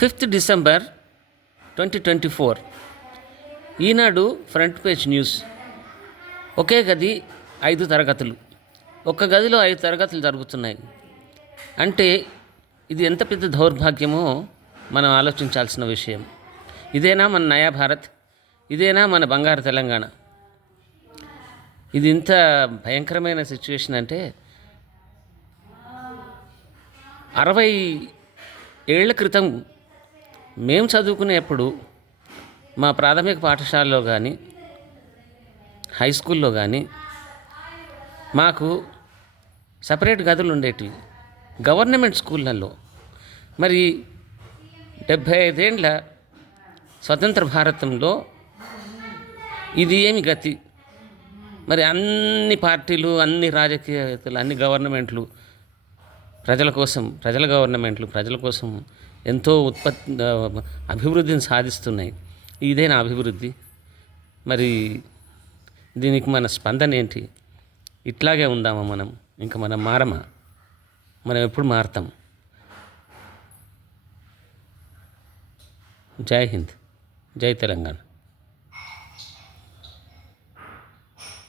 5th December 2024 ఈనాడు front page news. ఒకే గది 5 తరగతులు, ఒక్క గదిలో 5 తరగతులు జరుగుతున్నాయి అంటే ఇది ఎంత పెద్ద దౌర్భాగ్యమో మనం ఆలోచించాల్సిన విషయం. ఇదేనా మన నయా భారత్? ఇదేనా మన బంగారు తెలంగాణ? ఇది ఇంత భయంకరమైన సిచ్యువేషన్ అంటే 60 ఏళ్ల క్రితం మేము చదువుకునేప్పుడు మా ప్రాథమిక పాఠశాలలో కానీ హై స్కూల్లో కానీ మాకు సపరేట్ గదులు ఉండేటివి గవర్నమెంట్ స్కూళ్ళల్లో. మరి 75 ఏండ్ల స్వతంత్ర భారతంలో ఇది ఏమి గతి? మరి అన్ని పార్టీలు, అన్ని రాజకీయతలు, అన్ని గవర్నమెంట్లు ప్రజల గవర్నమెంట్లు ప్రజల కోసం ఎంతో అభివృద్ధిని సాధిస్తున్నాయి. ఇదేనా అభివృద్ధి? మరి దీనికి మన స్పందన ఏంటి? ఇట్లాగే ఉందామా మనం? ఇంకా మనం మారమా? మనం ఎప్పుడు మారుతాం? జై హింద్, జై తెలంగాణ.